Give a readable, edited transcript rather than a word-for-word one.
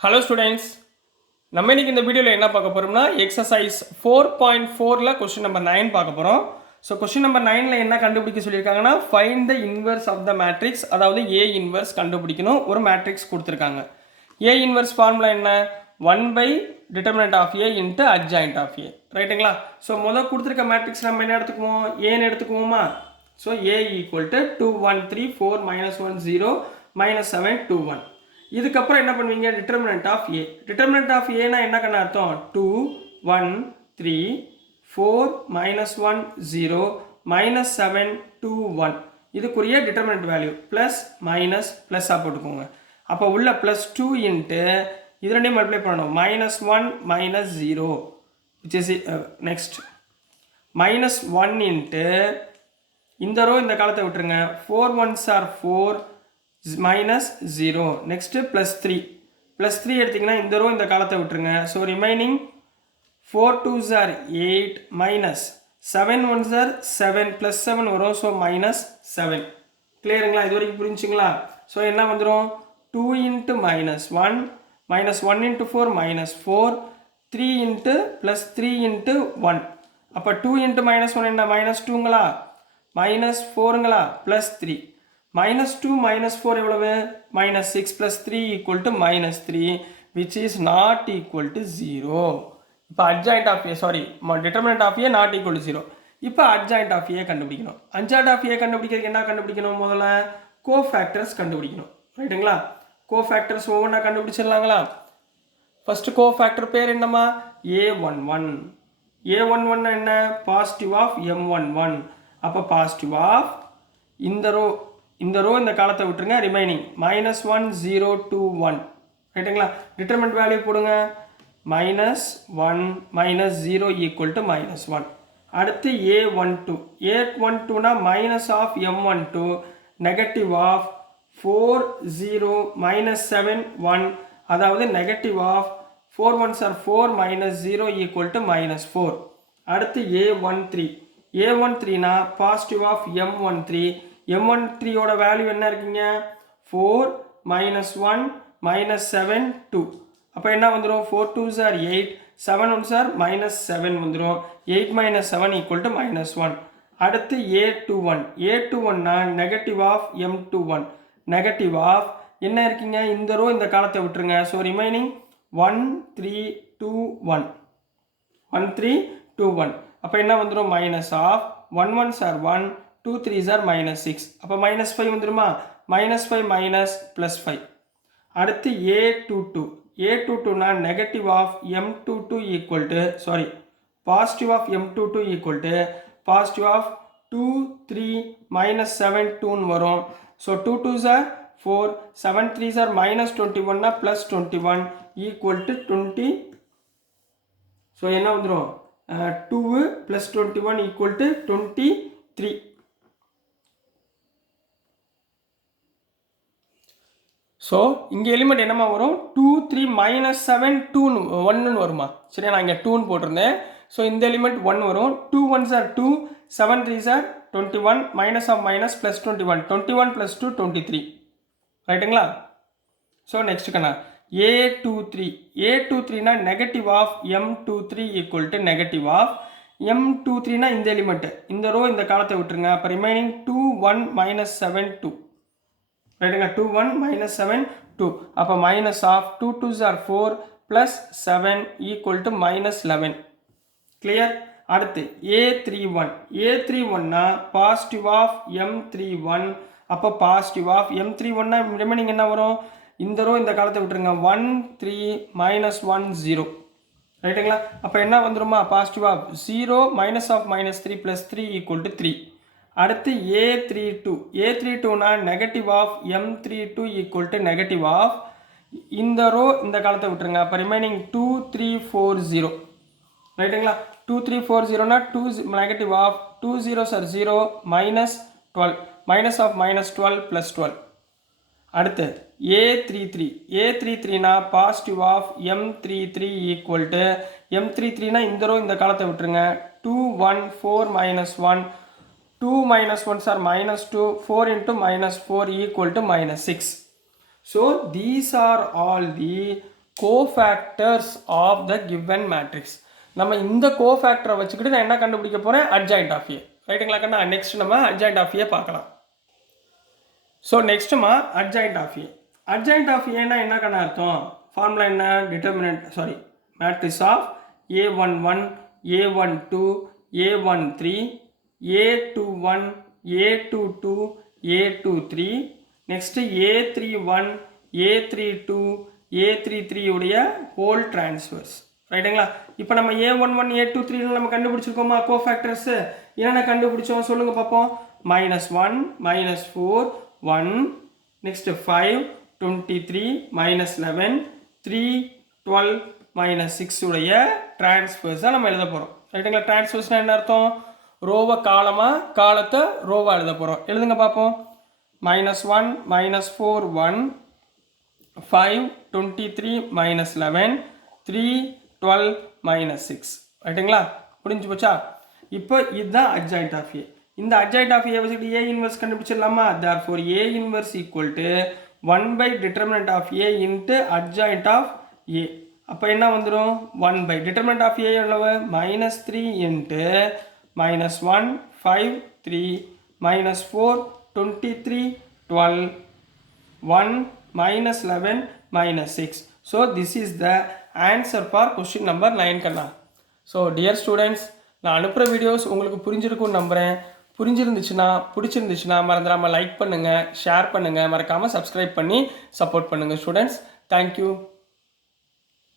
Hello students, நம்ம இன்னைக்கு இந்த வீடியோவில் என்ன பார்க்க போகிறோம்னா எக்ஸசைஸ் 4.4ல் கொஸ்டின் நம்பர் 9 பார்க்க போகிறோம். ஸோ கொஸ்டின் நம்பர் 9ல் என்ன கண்டுபிடிக்க சொல்லியிருக்காங்கன்னா find the inverse of the matrix, அதாவது ஏ இன்வர்ஸ் கண்டுபிடிக்கணும். ஒரு மேட்ரிக்ஸ் கொடுத்துருக்காங்க. ஏ இன்வர்ஸ் ஃபார்முலா என்ன? 1 by determinant of A into adjoint of A, ரைட்டுங்களா? ஸோ முதல் கொடுத்துருக்க மேட்ரிக்ஸ் நம்ம என்ன எடுத்துக்குவோம்? ஏன்னு எடுத்துக்குவோமா? So A equal to 2 1 3 4 -1 0 -7 2 1. இதுக்கப்புறம் என்ன பண்ணுவீங்க? Determinant of A. Determinant of ஏனா என்ன கண்ணா அர்த்தம்? 2 1 3 4 -1 0 -7 2 1. இதுக்குரிய டிட்டர்மினன்ட் வேல்யூ ப்ளஸ் மைனஸ் ப்ளஸ்ஸாக போட்டுக்கோங்க. அப்போ உள்ள +2 இன்ட்டு இது ரெண்டையும் மல்டிப்ளை பண்ணணும். -1 -0 விச் இஸ் நெக்ஸ்ட் -1 இன்ட்டு இந்த ரோ இந்த காலத்தை விட்டுருங்க. 4 1s are 4 -0. நெக்ஸ்ட்டு +3 எடுத்திங்கன்னா இந்த ரோ இந்த காலத்தை விட்டுருங்க. So remaining 4 2s are 8 minus 7 1s are 7 +7 வரும். ஸோ -7. கிளியருங்களா? இது வரைக்கும் புரிஞ்சுங்களா? ஸோ என்ன வந்துடும்? 2 இன்ட்டு -1 -1 இன்ட்டு 4 -4 3 இன்ட்டு +3 இன்ட்டு 1. அப்போ 2 இன்ட்டு -1 என்ன? -2ங்களா? -4ங்களா? +3 -2 -4 எவ்வளவு? -6 +3 equal to -3 which is not equal to 0. இப்போ adjoint of A, sorry, determinant of A not equal to 0. இப்போ adjoint of A கண்டுபிடிக்கணும். adjoint of A கண்டுபிடிக்கிறதுக்கு என்ன கண்டுபிடிக்கணும்? முதல்ல கோஃபேக்டர்ஸ் கண்டுபிடிக்கணும், ரைட்டுங்களா? கோஃபேக்டர்ஸ் ஒவ்வொன்றா கண்டுபிடிச்சிடலாங்களா? ஃபர்ஸ்ட் கோஃபேக்டர் பேர் என்னம்மா? A11. A11 என்ன? Positive of M11. அப்போ பாசிட்டிவ் ஆஃப் இந்த ரோ இந்த காலத்தை விட்டுருங்க. ரிமைனிங் -1 0 2 1, ரைட்டுங்களா? டிட்டர்மினன்ட் வேல்யூ போடுங்க. -1 -0 ஈக்குவல் டு -1. அடுத்து A12னா minus of M12 negative of 4 0 -7 1, அதாவது negative of 4 1s are 4 -0 equal to -4. அடுத்து A13னா பாசிட்டிவ் ஆஃப் M13. M13ஓட வேல்யூ என்ன இருக்குங்க? 4 -1 -7 2. அப்போ என்ன வந்துடும்? 4 2s are 8 7 1s are -7 வந்துடும். 8 -7 ஈக்குவல் டு -1. அடுத்து A21னா negative of M21. Negative of என்ன இருக்குங்க? இந்த ரோ இந்த காலத்தை விட்டுருங்க. So remaining 1 3 2 1 1 3 2 1. அப்போ என்ன வந்துடும்? Minus of 1 1s are 1 2 3s are -6. அப்போ -5 வந்துடுமா? -5 minus +5. அடுத்து A22னா negative of M22 equal to positive of M22 equal to positive of 2 3 -7 2 வரும். So 2 2s are 4 7 3s are -21னா +21 ஈக்குவல் டு 20. ஸோ என்ன வந்துடும்? 2 + 21 ஈக்குவல் டு 23. ஸோ இங்கே எலிமெண்ட் என்னமா வரும்? 2 3 -7 2 1 வருமா? சரியா, நான் இங்கே 2 போட்டிருந்தேன். ஸோ இந்த எலிமெண்ட் 1 வரும். 2 1s are 2 7 3s are 21 minus of minus +21 21 + 2 23, ரைட்டுங்களா? ஸோ நெக்ஸ்ட் கண்ணா A23னா negative of M23 equal to negative of M23னா இந்த எலிமெண்ட் இந்த ரோ இந்த காலத்தை விட்டுருங்க. அப்போ ரிமைனிங் 2 1 -7 2, ரைட்டுங்களா? 2 1 -7 2. அப்போ minus of 2 2s are 4 +7 equal to -11. Clear? அடுத்து A31னா பாசிட்டிவ் ஆஃப் M31. அப்போ பாசிட்டிவ் ஆஃப் M31னா ரிமைனிங் என்ன வரும்? இந்த ரோ இந்த காலத்தை விட்டுருங்க. 1 3 -1 0, ரைட்டுங்களா? அப்போ என்ன வந்துருமா? Positive of 0 of -3 +3 equal to 3. அடுத்து A32னா negative of M32 equal to negative of இந்த ரோ இந்த காலத்தை விட்டுருங்க. அப்போ ரிமைனிங் 2 3 4 0, ரைட்டுங்களா? 2 3 4 0னா 2 negative of 2 0s are 0 -12 minus of -12 +12. அடுத்து A33னா positive of M33 equal to M33னா இந்த ரோ இந்த காலத்தை விட்டுருங்க. 2 1 4 -1 2 -1s are -2 4 into -4 equal to -6. So these are all the cofactors of the given matrix. நம்ம இந்த கோஃபேக்டரை வச்சுக்கிட்டு நான் என்ன கண்டுபிடிக்க போகிறேன், அட்ஜாயிண்ட் ஆஃப் ஏ. ரைட்டுங்களா கண்ணா? நெக்ஸ்ட் நம்ம அட்ஜாயிண்ட் ஆஃப் ஏ பார்க்கலாம். ஸோ நெக்ஸ்ட்டுமா adjoint of A. Adjoint of ஏன்னா என்ன கண்ணா அர்த்தம்? ஃபார்முலா என்ன? Matrix of A11, A12, A13, A21, A22, A23, next A31, A32, A33 உடைய ஹோல் டிரான்ஸ்வர்ஸ். ரைட்டுங்களா? இப்போ நம்ம A11, A23 நம்ம கண்டுபிடிச்சிருக்கோமா கோஃபேக்டர்ஸ்? என்னென்ன கண்டுபிடிச்சோம் சொல்லுங்க பார்ப்போம். -1, -4, 1, நெக்ஸ்ட் 5, 23, -11, 3, 12, -6 உடைய டிரான்ஸ்ஃபர்ஸாக நம்ம எழுத போகிறோம். ரைட்டுங்களா? டிரான்ஸ்ஃபர்ஸ்னால் என்ன அர்த்தம்? ரோவை காலமாக, காலத்தை ரோவாக எழுத போகிறோம். எழுதுங்க பார்ப்போம். -1, -4, 1, 5, 23, -11, 3, 12, -6. ரைட்டுங்களா? புரிஞ்சு போச்சா? இப்போ இதுதான் அட்ஜாயிண்ட் ஆஃப் ஏ. இந்த அட்ஜாயிண்ட் ஆஃப் ஏ வச்சுக்கிட்டு ஏ இன்வர்ஸ் கண்டுபிடிச்சிடலாமா? therefore A inverse equal to 1/det of A into adjoint of A. அப்போ என்ன வந்துடும்? 1/det ஆஃப் ஏ எவ்வளவு? -3 into -1, 5, 3, -4, 23, 12, 1, -11, -6. So this is the answer for question number 9 கண்ணா. So dear students, நான் அனுப்புகிற videos உங்களுக்கு புரிஞ்சிருக்கும்னு நம்புகிறேன். பிடிச்சிருந்துச்சுன்னா மறந்துடாமல் லைக் பண்ணுங்கள், ஷேர் பண்ணுங்கள், மறக்காமல் சப்ஸ்கிரைப் பண்ணி சப்போர்ட் பண்ணுங்கள் ஸ்டூடெண்ட்ஸ். தேங்க்யூ.